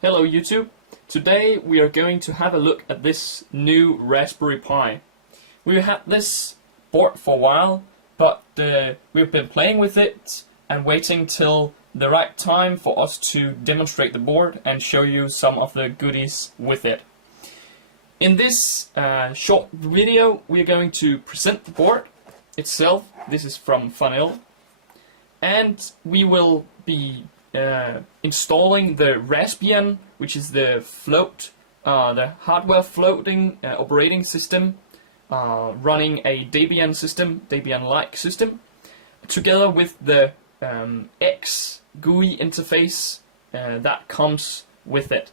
Hello YouTube! Today we are going to have a look at this new Raspberry Pi. We've had this board for a while, but we've been playing with it and waiting till the right time for us to demonstrate the board and show you some of the goodies with it. In this short video we are going to present the board itself. This is from Funnel, and we will be installing the Raspbian, which is the the hardware floating operating system, running a Debian system, Debian-like system, together with the X GUI interface that comes with it.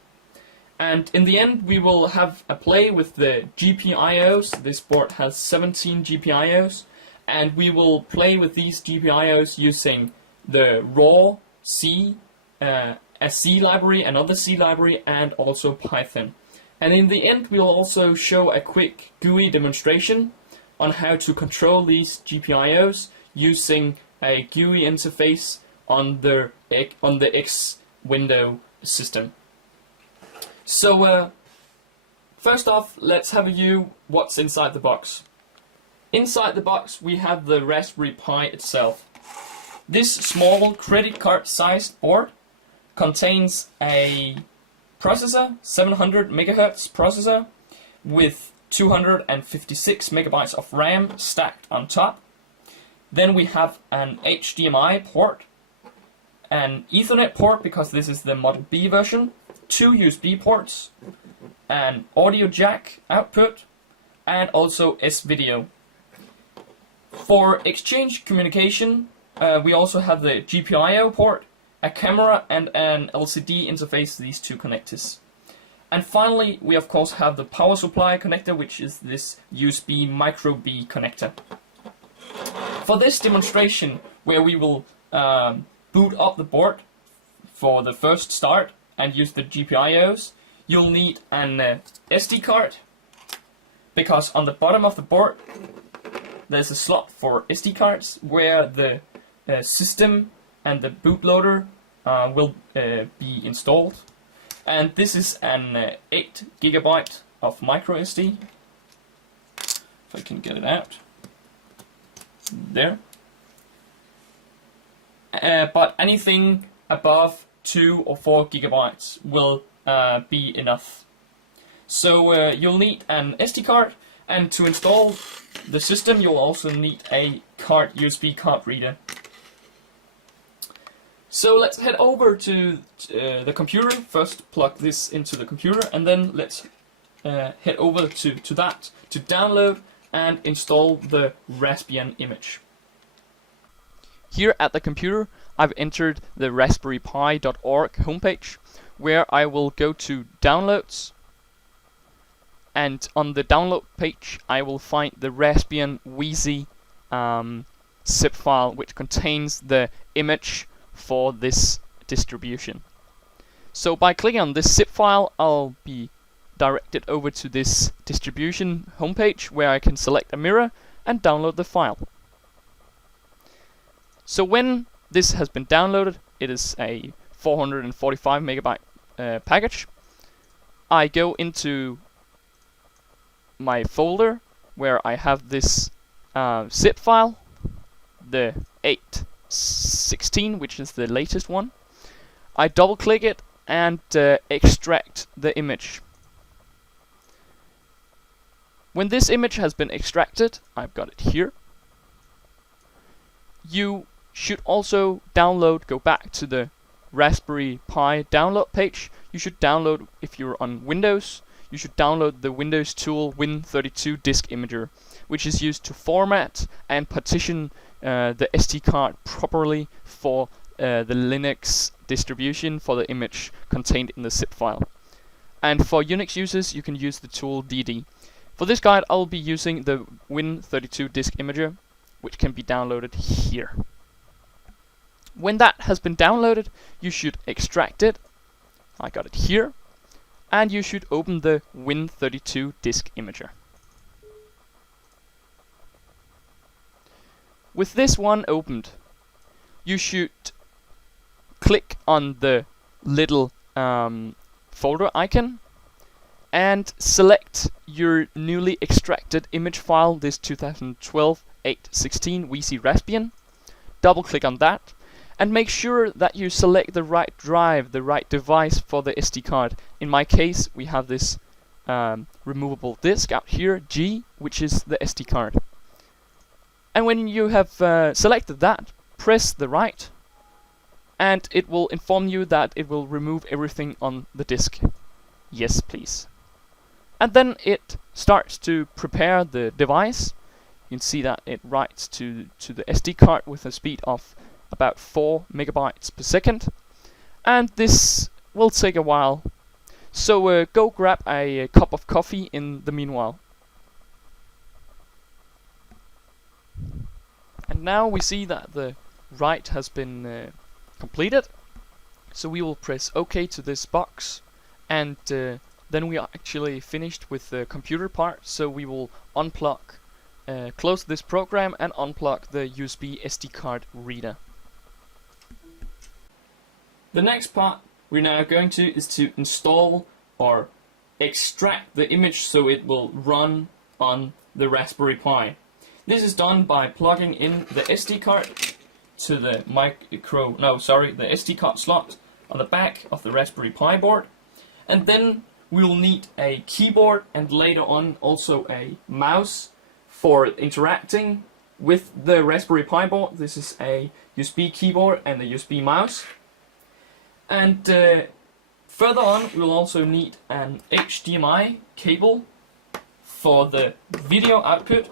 And in the end, we will have a play with the GPIOs. This board has 17 GPIOs, and we will play with these GPIOs using the raw C, a C library, another C library, and also Python. And in the end, we'll also show a quick GUI demonstration on how to control these GPIOs using a GUI interface on the X window system. So first off, let's have a view what's inside the box. Inside the box, we have the Raspberry Pi itself. This small credit card sized board contains a processor, 700 MHz processor with 256 megabytes of RAM stacked on top. Then we have an HDMI port, an Ethernet port because this is the Model B version, 2 USB ports, an audio jack output, and also S-video. For exchange communication, we also have the GPIO port, a camera, and an LCD interface, these two connectors. And finally, we of course have the power supply connector, which is this USB micro B connector. For this demonstration, where we will boot up the board for the first start and use the GPIOs, you'll need an SD card, because on the bottom of the board there's a slot for SD cards where the system and the bootloader will be installed. And this is an 8 GB of micro SD. If I can get it out. There. But anything above 2 or 4 GB will be enough. So you'll need an SD card, and to install the system you'll also need a USB card reader. So let's head over to the computer. First plug this into the computer, and then let's head over to that to download and install the Raspbian image. Here at the computer, I've entered the RPi.GPIO homepage, where I will go to Downloads, and on the download page I will find the Raspbian Wheezy zip file, which contains the image for this distribution. So by clicking on this zip file, I'll be directed over to this distribution homepage, where I can select a mirror and download the file. So when this has been downloaded, it is a 445 megabyte package. I go into my folder where I have this zip file, the 816, which is the latest one. I double click it and extract the image. When this image has been extracted, I've got it here. You should also go back to the Raspberry Pi download page. You should download, if you're on Windows, you should download the Windows tool Win32 Disk Imager, which is used to format and partition the SD card properly for the Linux distribution for the image contained in the zip file. And for Unix users, you can use the tool DD. For this guide, I'll be using the Win32 Disk Imager, which can be downloaded here. When that has been downloaded, you should extract it. I got it here. And you should open the Win32 Disk Imager. With this one opened, you should click on the little folder icon and select your newly extracted image file, this 2012-816 VC Raspbian. Double click on that and make sure that you select the right drive, the right device for the SD card. In my case, we have this removable disk out here, G, which is the SD card. And when you have selected that, press the right, and it will inform you that it will remove everything on the disk. Yes, please. And then it starts to prepare the device. You can see that it writes to the SD card with a speed of about 4 megabytes per second. And this will take a while. So go grab a cup of coffee in the meanwhile. And now we see that the write has been completed. So we will press OK to this box, and then we are actually finished with the computer part. So we will unplug, close this program and unplug the USB SD card reader. The next part we're now going to is to install or extract the image so it will run on the Raspberry Pi. This is done by plugging in the SD card to the the SD card slot on the back of the Raspberry Pi board, and then we'll need a keyboard and later on also a mouse for interacting with the Raspberry Pi board. This is a USB keyboard and a USB mouse. And further on, we'll also need an HDMI cable for the video output,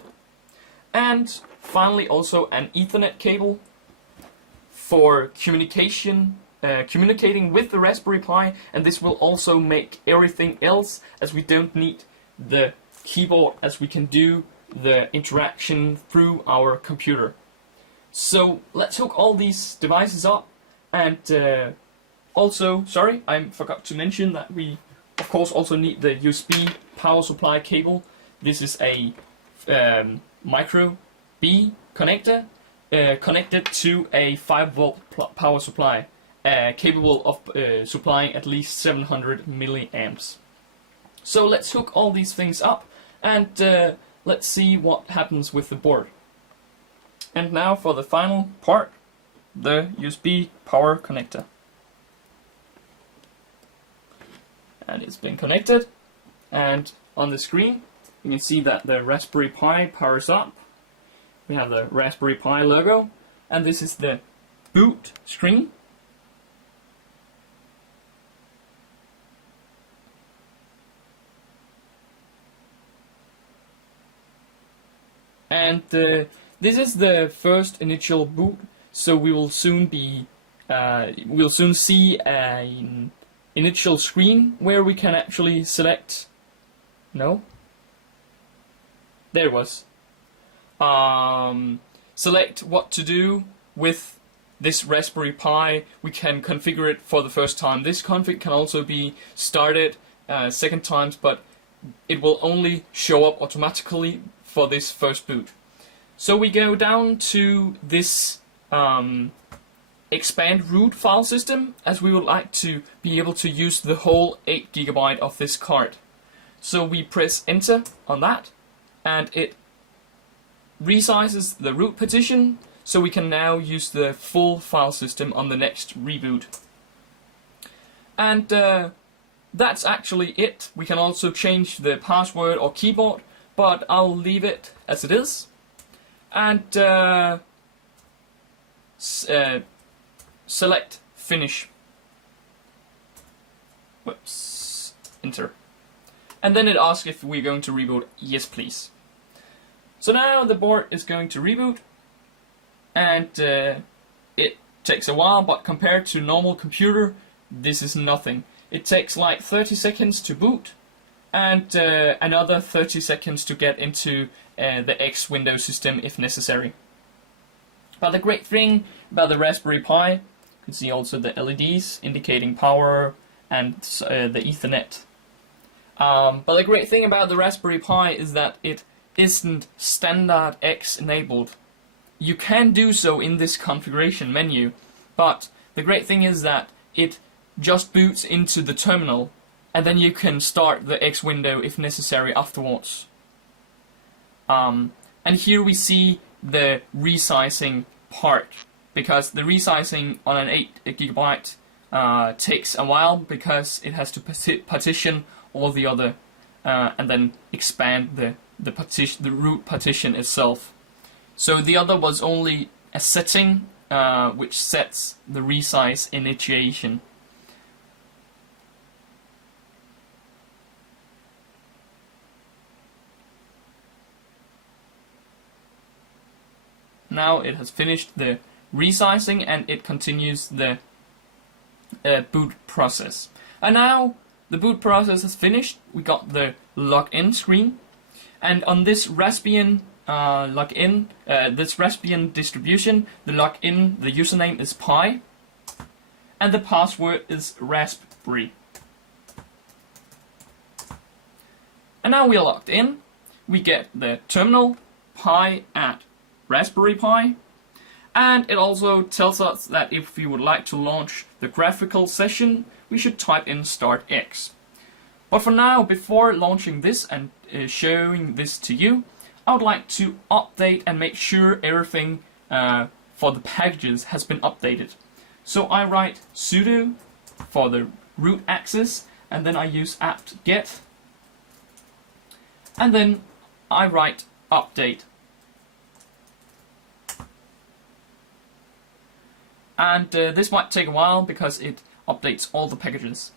and finally also an Ethernet cable for communicating with the Raspberry Pi. And this will also make everything else, as we don't need the keyboard, as we can do the interaction through our computer. So let's hook all these devices up. And also, sorry, I forgot to mention that we of course also need the USB power supply cable. This is a micro B connector connected to a 5-volt power supply, capable of supplying at least 700 milliamps. So let's hook all these things up and let's see what happens with the board. And now for the final part, the USB power connector. And it's been connected, and on the screen you can see that the Raspberry Pi powers up. We have the Raspberry Pi logo, and this is the boot screen. And this is the first initial boot, so we will soon be we'll soon see an initial screen where we can actually select. No, there it was. Select what to do with this Raspberry Pi. We can configure it for the first time. This config can also be started second times, but it will only show up automatically for this first boot. So we go down to this expand root file system, as we would like to be able to use the whole 8 GB of this card. So we press enter on that, and it resizes the root partition, so we can now use the full file system on the next reboot. And that's actually it. We can also change the password or keyboard, but I'll leave it as it is. And select finish. Whoops. Enter. And then it asks if we're going to reboot. Yes, please. So now the board is going to reboot, and it takes a while, but compared to normal computer, this is nothing. It takes like 30 seconds to boot, and another 30 seconds to get into the X Windows system if necessary. But the great thing about the Raspberry Pi, you can see also the LEDs indicating power and the Ethernet. But the great thing about the Raspberry Pi is that it isn't standard X enabled. You can do so in this configuration menu, but the great thing is that it just boots into the terminal, and then you can start the X window if necessary afterwards. And here we see the resizing part, because the resizing on an 8 GB takes a while, because it has to partition all the other and then expand the root partition itself. So the other was only a setting which sets the resize initiation. Now it has finished the resizing and it continues the boot process. And now the boot process is finished. We got the login screen, and on this Raspbian this Raspbian distribution, the login, the username is Pi, and the password is Raspberry. And now we are logged in. We get the terminal Pi at Raspberry Pi, and it also tells us that if we would like to launch the graphical session, we should type in start X. But for now, before launching this and showing this to you, I would like to update and make sure everything for the packages has been updated. So I write sudo for the root access, and then I use apt-get, and then I write update. And this might take a while because it updates all the packages.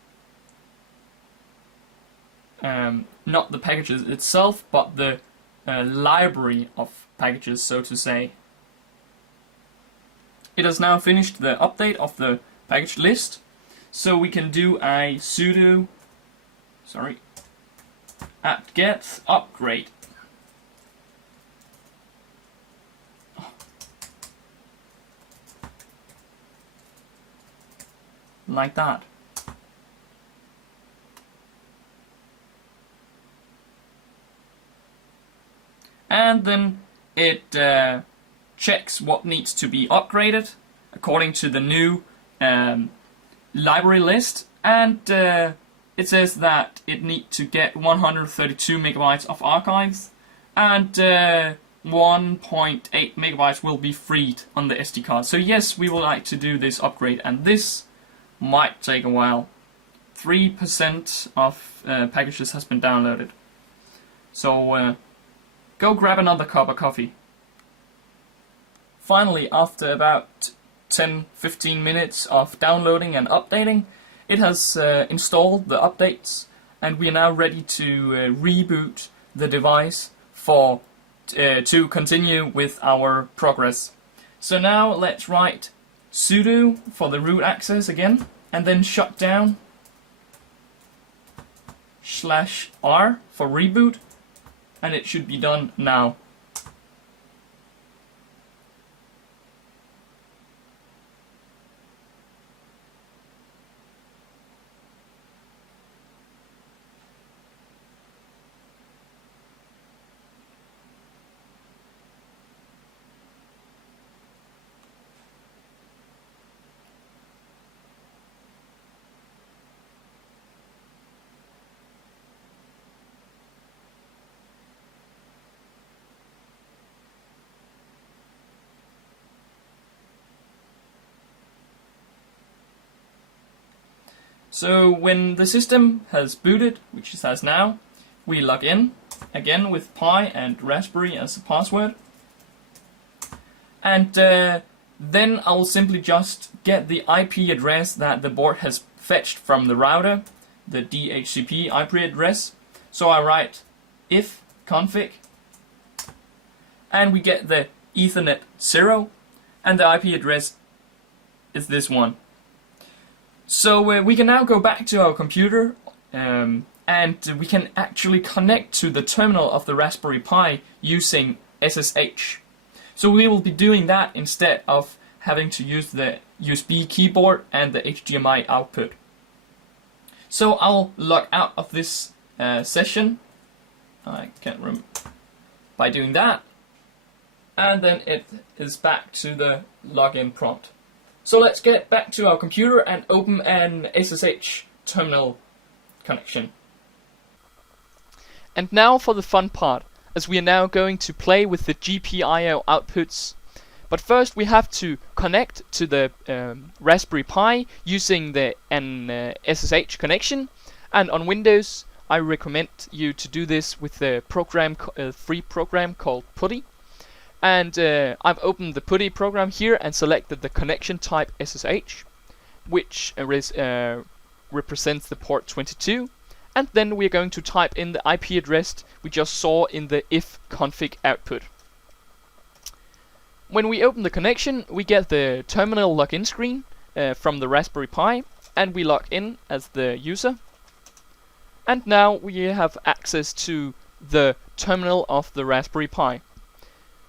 Not the packages itself, but the library of packages, so to say. It has now finished the update of the package list, so we can do a sudo apt-get upgrade. Like that. And then it checks what needs to be upgraded according to the new library list, and it says that it needs to get 132 megabytes of archives, and 1.8 megabytes will be freed on the SD card. So yes, we would like to do this upgrade, and this might take a while. 3% of packages has been downloaded. So go grab another cup of coffee. Finally, after about 10-15 minutes of downloading and updating, it has installed the updates, and we are now ready to reboot the device for to continue with our progress. So now let's write sudo for the root access again, and then shut down /r for reboot, and it should be done now. So when the system has booted, which it has now, we log in again with Pi and Raspberry as a password, and then I'll simply just get the IP address that the board has fetched from the router, the DHCP IP address. So I write if config, and we get the Ethernet 0, and the IP address is this one. So we can now go back to our computer, and we can actually connect to the terminal of the Raspberry Pi using SSH. So we will be doing that instead of having to use the USB keyboard and the HDMI output. So I'll log out of this session. I can't remember. By doing that, and then it is back to the login prompt. So let's get back to our computer and open an SSH terminal connection. And now for the fun part, as we are now going to play with the GPIO outputs. But first we have to connect to the Raspberry Pi using the SSH connection, and on Windows I recommend you to do this with the free program called PuTTY. And I've opened the PuTTY program here and selected the connection type SSH, which represents the port 22. And then we're going to type in the IP address we just saw in the ifconfig output. When we open the connection, we get the terminal login screen from the Raspberry Pi, and we log in as the user. And now we have access to the terminal of the Raspberry Pi.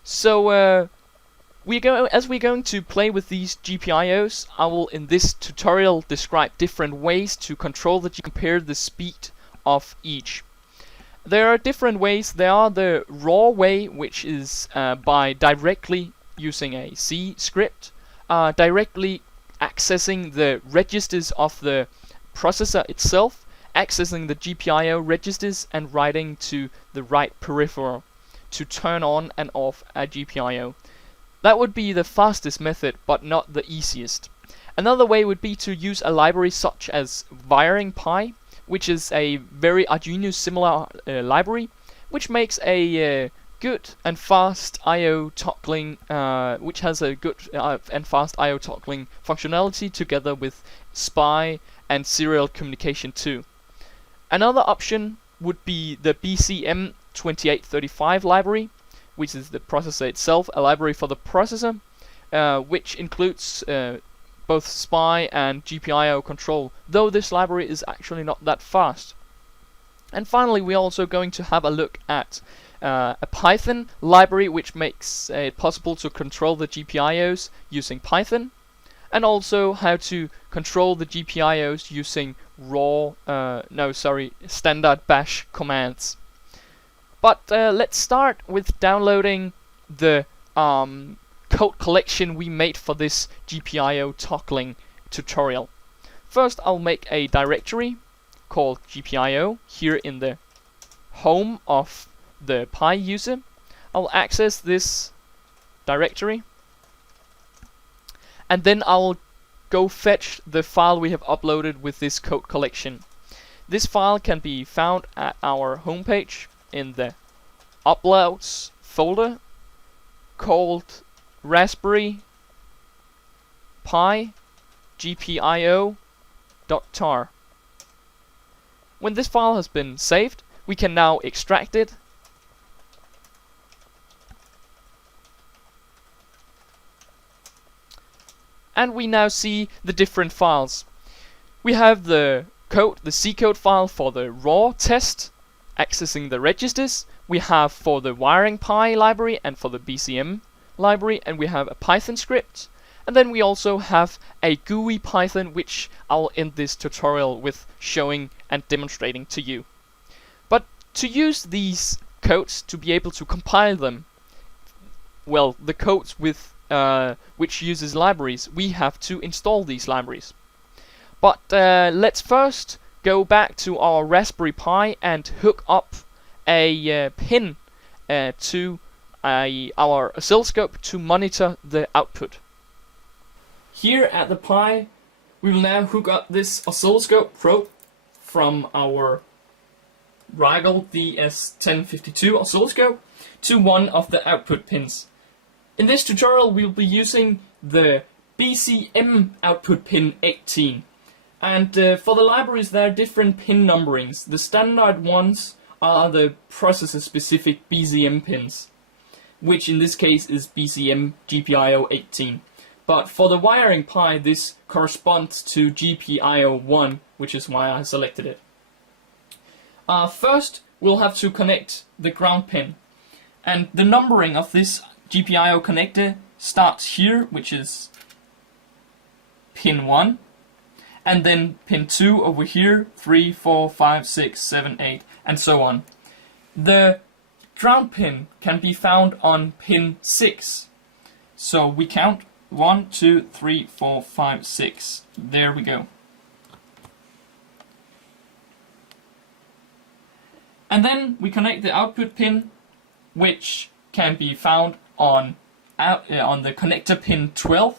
So as we're going to play with these GPIOs, I will in this tutorial describe different ways to control compare the speed of each. There are different ways. There are the raw way, which is by directly using a C script, directly accessing the registers of the processor itself, accessing the GPIO registers and writing to the right peripheral to turn on and off a GPIO. That would be the fastest method, but not the easiest. Another way would be to use a library such as wiringPi, which is a very Arduino similar library, which makes a good and fast I/O toggling, which has a good and fast I/O toggling functionality together with SPI and serial communication too. Another option would be the BCM2835 library, which is the processor itself, a library for the processor, which includes both SPI and GPIO control, though this library is actually not that fast. And finally, we're also going to have a look at a Python library which makes it possible to control the GPIOs using Python, and also how to control the GPIOs using standard bash commands. But let's start with downloading the code collection we made for this GPIO toggling tutorial. First, I'll make a directory called GPIO here in the home of the Pi user. I'll access this directory, and then I'll go fetch the file we have uploaded with this code collection. This file can be found at our homepage in the uploads folder called RPi.GPIO.tar. When this file has been saved, we can now extract it . And we now see the different files. We have the code, the C code file for the raw test, accessing the registers. We have for the wiringPi library and for the BCM library, and we have a Python script. And then we also have a GUI Python, which I'll end this tutorial with showing and demonstrating to you. But to use these codes, to be able to compile them, well, the codes with which uses libraries, we have to install these libraries. But let's first go back to our Raspberry Pi and hook up a pin to our oscilloscope to monitor the output. Here at the Pi, we will now hook up this oscilloscope probe from our Rigel DS1052 oscilloscope to one of the output pins. In this tutorial, we'll be using the BCM output pin 18. And for the libraries, there are different pin numberings. The standard ones are the processor-specific BCM pins, which in this case is BCM/GPIO 18. But for the wiringPi, this corresponds to GPIO 1, which is why I selected it. First, we'll have to connect the ground pin. And the numbering of this GPIO connector starts here, which is pin 1. And then pin 2 over here, 3, 4, 5, 6, 7, 8, and so on. The ground pin can be found on pin 6. So we count 1, 2, 3, 4, 5, 6. There we go. And then we connect the output pin, which can be found on the connector pin 12.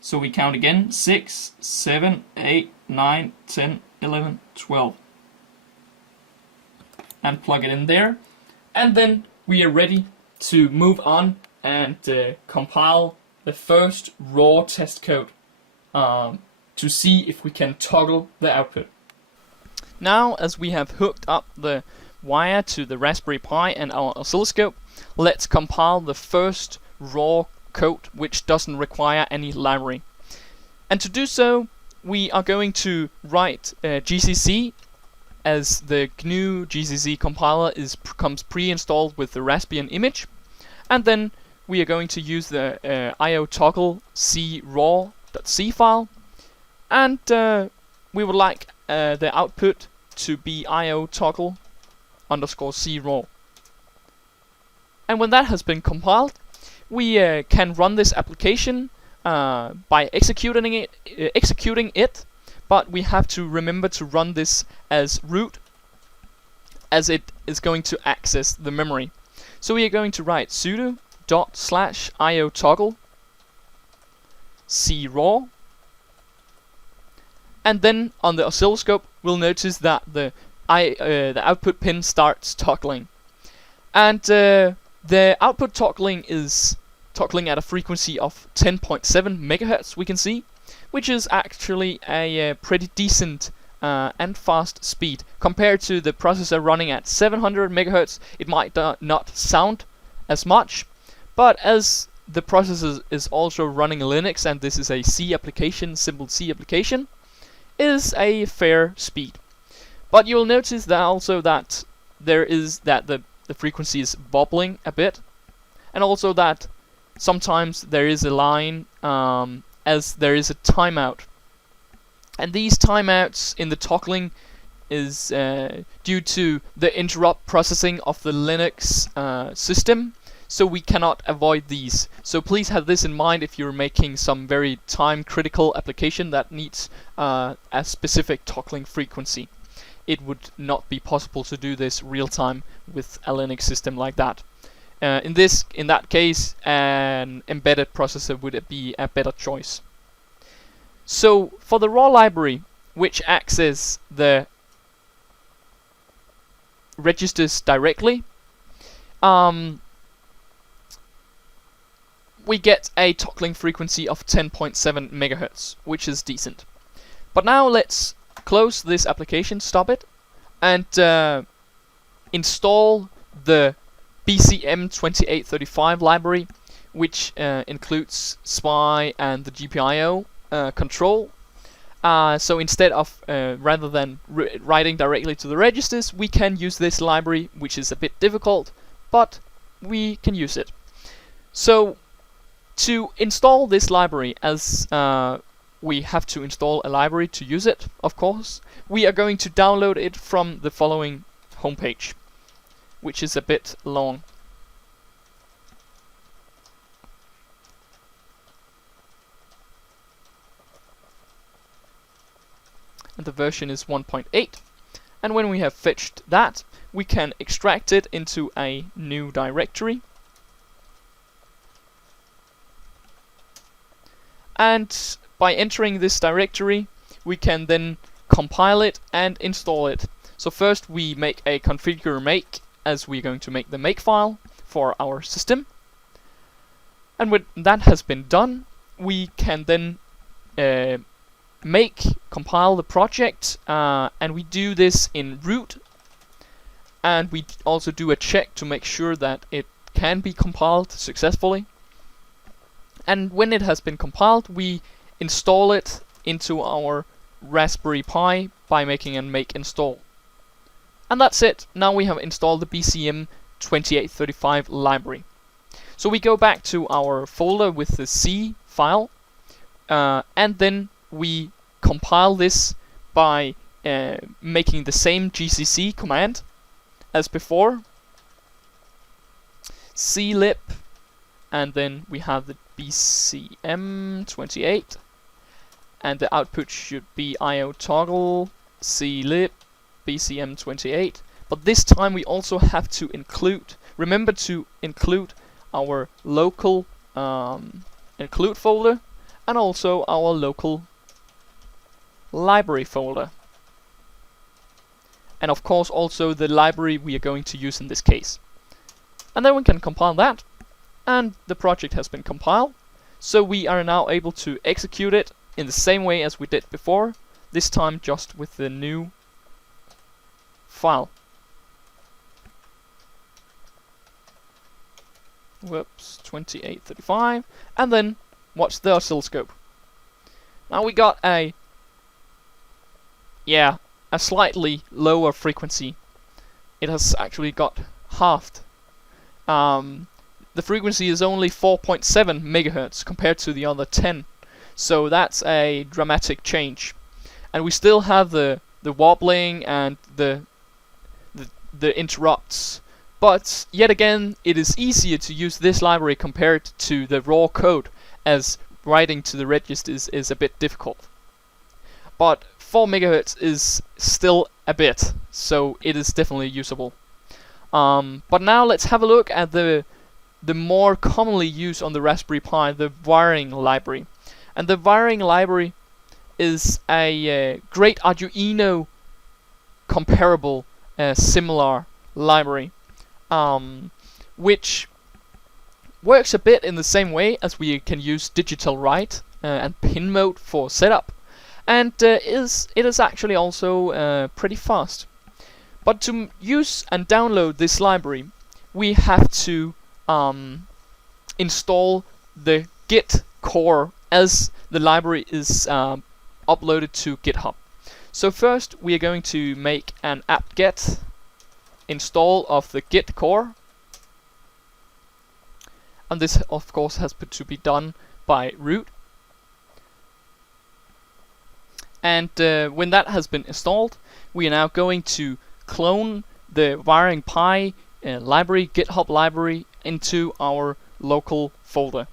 So we count again: 6, 7, 8, 9, 10, 11, 12. And plug it in there. And then we are ready to move on and compile the first raw test code to see if we can toggle the output. Now, as we have hooked up the wire to the Raspberry Pi and our oscilloscope, let's compile the first raw code which doesn't require any library. And to do so, we are going to write GCC, as the GNU GCC compiler comes pre-installed with the Raspbian image, and then we are going to use the IO toggle c raw.c file, and we would like the output to be IO toggle _c raw. And when that has been compiled, we can run this application by executing it, but we have to remember to run this as root, as it is going to access the memory. So we are going to write sudo /IO toggle c raw, and then on the oscilloscope we'll notice that the output pin starts toggling, and the output toggling is toggling at a frequency of 10.7 megahertz, we can see, which is actually a pretty decent and fast speed. Compared to the processor running at 700 megahertz, it might not sound as much, but as the processor is also running Linux and this is a C application, simple C application, it is a fair speed. But you'll notice that also that the frequency is wobbling a bit, and also that sometimes there is a line as there is a timeout, and these timeouts in the toggling is due to the interrupt processing of the Linux system, so we cannot avoid these. So please have this in mind if you're making some very time critical application that needs a specific toggling frequency. It would not be possible to do this real time with a Linux system like that. In that case, an embedded processor would be a better choice. So for the raw library, which access the registers directly, we get a toggling frequency of 10.7 megahertz, which is decent. But now let's close this application, stop it, and install the BCM2835 library, which includes SPI and the GPIO control. So instead of rather than writing directly to the registers, we can use this library, which is a bit difficult, but we can use it. So to install this library, as we have to install a library to use it, of course, we are going to download it from the following homepage, which is a bit long. And the version is 1.8, and when we have fetched that, we can extract it into a new directory, and by entering this directory we can then compile it and install it. So first we make a configure make, as we're going to make the make file for our system, and when that has been done, we can then compile the project, and we do this in root, and we also do a check to make sure that it can be compiled successfully. And when it has been compiled, we install it into our Raspberry Pi by making a make install. And that's it. Now we have installed the BCM2835 library. So we go back to our folder with the C file, and then we compile this by making the same GCC command as before, clip, and then we have the BCM28, and the output should be IO toggle clip BCM28, but this time we also have to remember to include our local include folder and also our local library folder. And of course also the library we are going to use in this case. And then we can compile that, and the project has been compiled. So we are now able to execute it in the same way as we did before, this time just with the new file. Whoops, 2835, and then watch the oscilloscope. Now we got a slightly lower frequency. It has actually got halved. The frequency is only 4.7 megahertz compared to the other 10, so that's a dramatic change. And we still have the wobbling and the interrupts, but yet again it is easier to use this library compared to the raw code, as writing to the registers is a bit difficult. But 4 megahertz is still a bit, so it is definitely usable. But now let's have a look at the more commonly used on the Raspberry Pi, the wiring library. And the wiring library is a great Arduino comparable similar library, which works a bit in the same way as we can use digital write and pin mode for setup, and it is actually also pretty fast. But to use and download this library, we have to install the Git core, as the library is uploaded to GitHub. So first we are going to make an apt-get install of the Git core, and this of course has to be done by root. And when that has been installed, we are now going to clone the wiringPi library, GitHub library, into our local folder.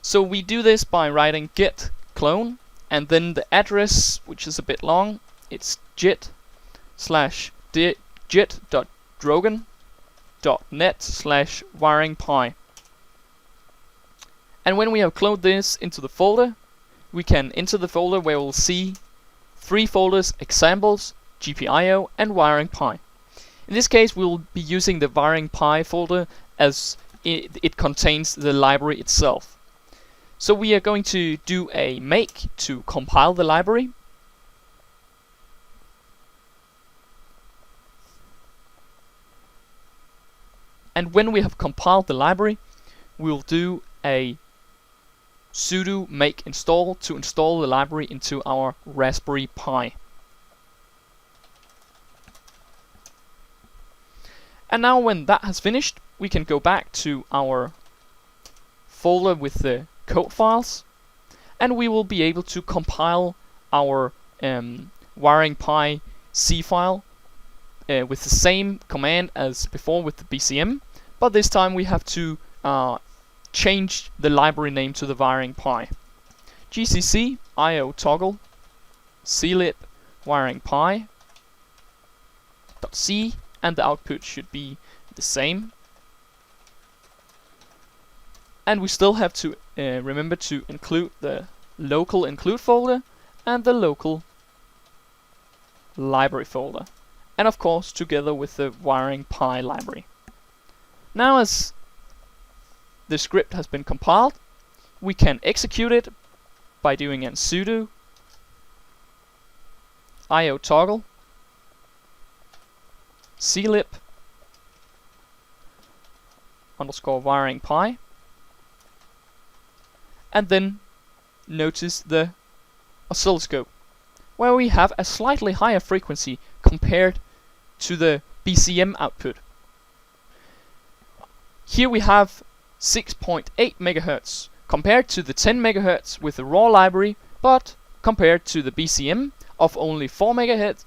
So we do this by writing git clone, and then the address, which is a bit long, it's git/git.drogan.net/wiringPi. And when we have cloned this into the folder, we can enter the folder where we'll see 3 folders: examples, GPIO, and wiringPi. In this case, we'll be using the wiringPi folder as it contains the library itself. So we are going to do a make to compile the library. And when we have compiled the library, we'll do a sudo make install to install the library into our Raspberry Pi. And now when that has finished, we can go back to our folder with the code files, and we will be able to compile our wiringPi C file with the same command as before with the BCM, but this time we have to change the library name to the wiringPi. gcc io toggle clip wiringPi.c, and the output should be the same. And we still have to remember to include the local include folder and the local library folder, and of course together with the wiringPi library. Now, as the script has been compiled, we can execute it by doing a sudo io toggle clip _wiringPi, and then notice the oscilloscope, where we have a slightly higher frequency compared to the BCM output. Here we have 6.8 megahertz compared to the 10 megahertz with the raw library, but compared to the BCM of only 4 megahertz,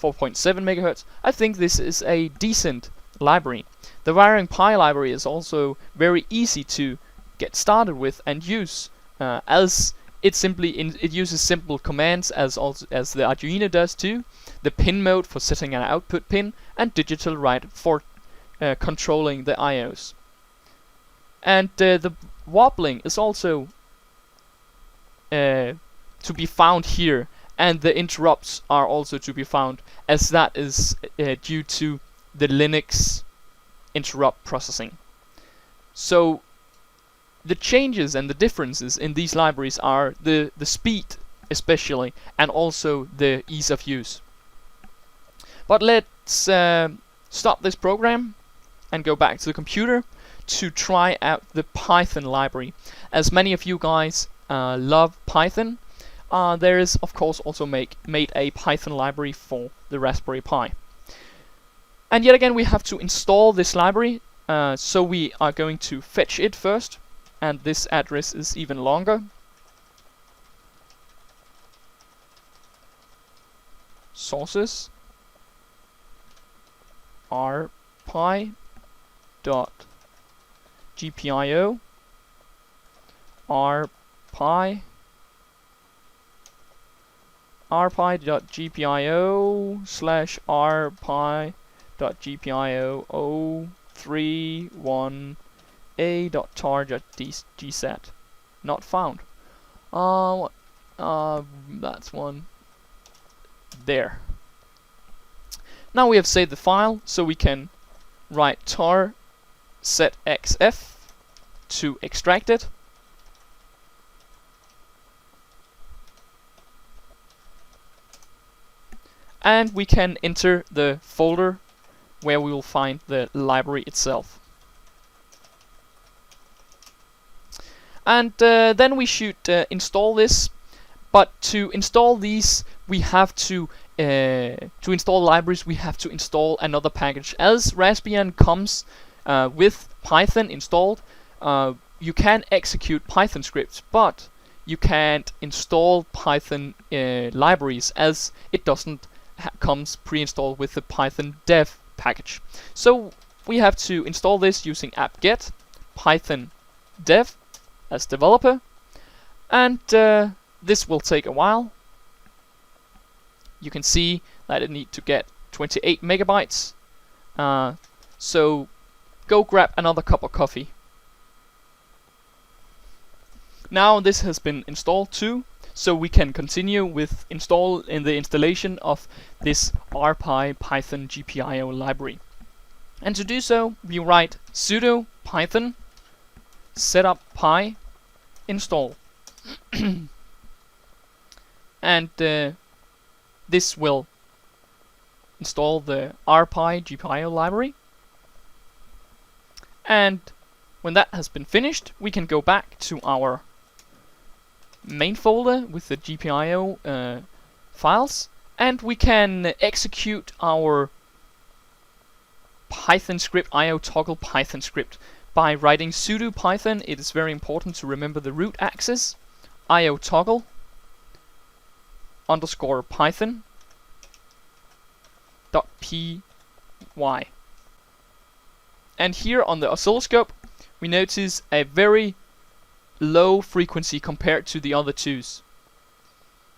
4.7 megahertz, I think this is a decent library. The wiringPi library is also very easy to get started with and use, as it uses simple commands as the Arduino does too. The pin mode for setting an output pin, and digital write for controlling the IOs. And the wobbling is also to be found here, and the interrupts are also to be found, as that is due to the Linux interrupt processing. So the changes and the differences in these libraries are the speed especially, and also the ease of use. But let's stop this program and go back to the computer to try out the Python library. As many of you guys love Python, there is of course also made a Python library for the Raspberry Pi. And yet again we have to install this library, so we are going to fetch it first, and this address is even longer. Sources RPi.GPIO RPi.GPIO/RPi.GPIO 031a.tar.gset. Not found. That's one. There. Now we have saved the file, so we can write tar setxf to extract it. And we can enter the folder where we will find the library itself. And then we should install this. But to install these, we have to install libraries, we have to install another package. As Raspbian comes with Python installed, you can execute Python scripts, but you can't install Python libraries, as it doesn't comes pre-installed with the Python dev package. So we have to install this using apt-get python dev as developer, and this will take a while. You can see that it needs to get 28 megabytes. So go grab another cup of coffee. Now this has been installed too, so we can continue with the installation of this RPi.GPIO library. And to do so, we write sudo python setup pi install. And this will install the RPi.GPIO library. And when that has been finished, we can go back to our main folder with the GPIO files, and we can execute our Python script, IO toggle Python script, by writing sudo python. It is very important to remember the root access, IO toggle _python .py. And here on the oscilloscope, we notice a very low frequency compared to the other twos.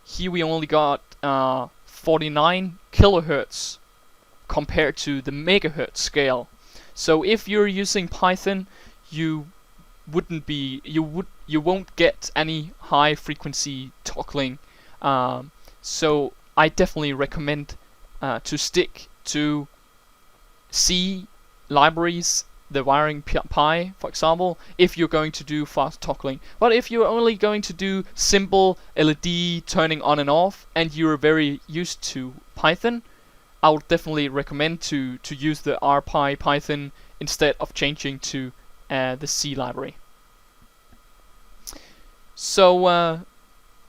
Here we only got 49 kilohertz compared to the megahertz scale. So if you're using Python, you won't get any high frequency toggling. So I definitely recommend to stick to C libraries, the wiringPi, for example, if you're going to do fast toggling. But if you're only going to do simple LED turning on and off, and you're very used to Python, I would definitely recommend to use the RPi Python instead of changing to the C library. So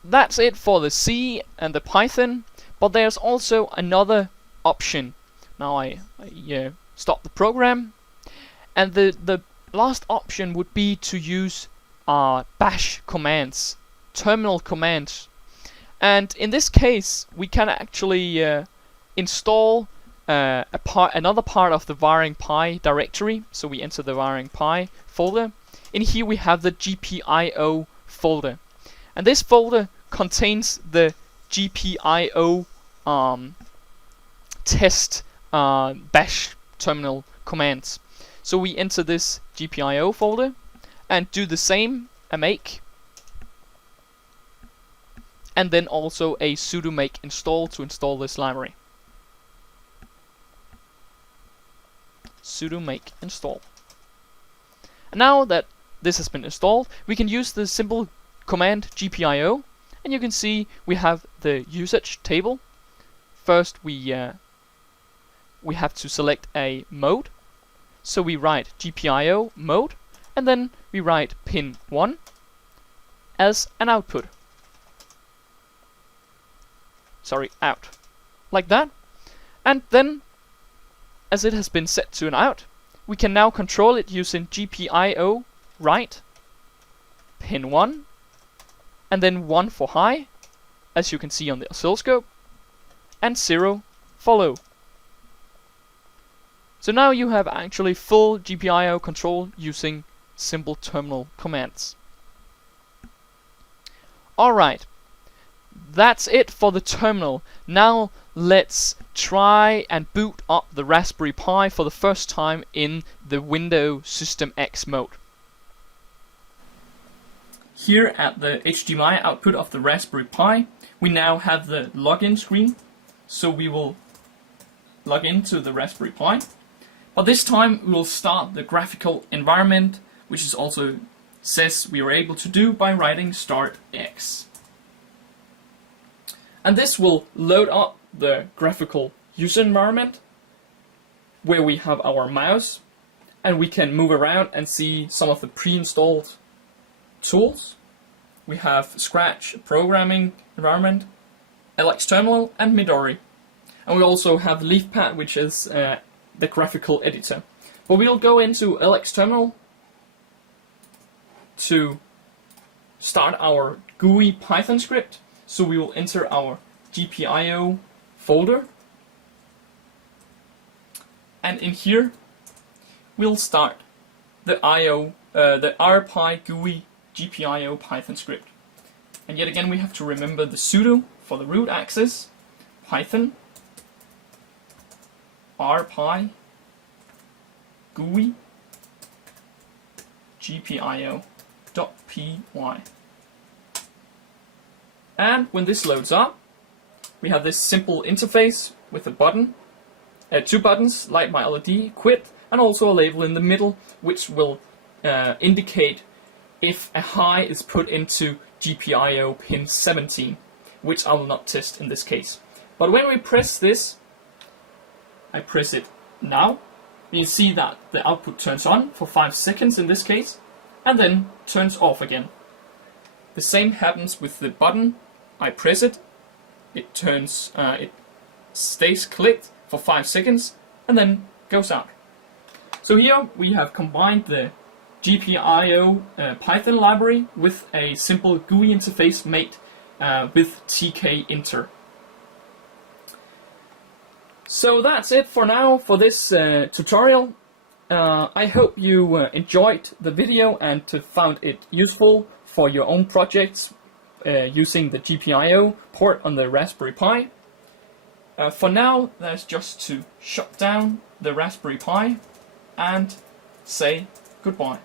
that's it for the C and the Python, but there's also another option. Now I stop the program, and the last option would be to use bash commands, terminal commands. And in this case, we can actually install another part of the wiringPi directory. So we enter the wiringPi folder. In here we have the GPIO folder. And this folder contains the GPIO test bash terminal commands. So we enter this GPIO folder and do the same, a make, and then also a sudo make install to install this library. Sudo make install. And now that this has been installed, we can use the simple command GPIO, and you can see we have the usage table. First we have to select a mode, so we write GPIO mode, and then we write pin 1 as an output. Sorry, out. Like that. And then, as it has been set to an out, we can now control it using GPIO write pin 1 and then 1 for high, as you can see on the oscilloscope, and 0 for low. So now you have actually full GPIO control using simple terminal commands. Alright, that's it for the terminal. Now let's try and boot up the Raspberry Pi for the first time in the Windows System X mode. Here at the HDMI output of the Raspberry Pi, we now have the login screen. So we will log into the Raspberry Pi. But this time we will start the graphical environment, which is also says we are able to do by writing start X. And this will load up the graphical user environment, where we have our mouse, and we can move around and see some of the pre-installed tools. We have Scratch programming environment, LX Terminal, and Midori. And we also have LeafPad, which is the graphical editor. But we'll go into LX Terminal to start our GUI Python script. So we will enter our GPIO folder, and in here we'll start the RPi GUI GPIO Python script. And yet again we have to remember the sudo for the root access, Python RPi GUI GPIO.py. And when this loads up, we have this simple interface with a button, two buttons, light my LED, quit, and also a label in the middle, which will indicate if a high is put into GPIO pin 17, which I will not test in this case. But when we press this, I press it now, you see that the output turns on for 5 seconds in this case, and then turns off again. The same happens with the button. I press it, it turns, it stays clicked for 5 seconds, and then goes out. So here we have combined the GPIO Python library with a simple GUI interface made with tkinter. So that's it for now for this tutorial. I hope you enjoyed the video and found it useful for your own projects using the GPIO port on the Raspberry Pi. For now, there's just to shut down the Raspberry Pi and say goodbye.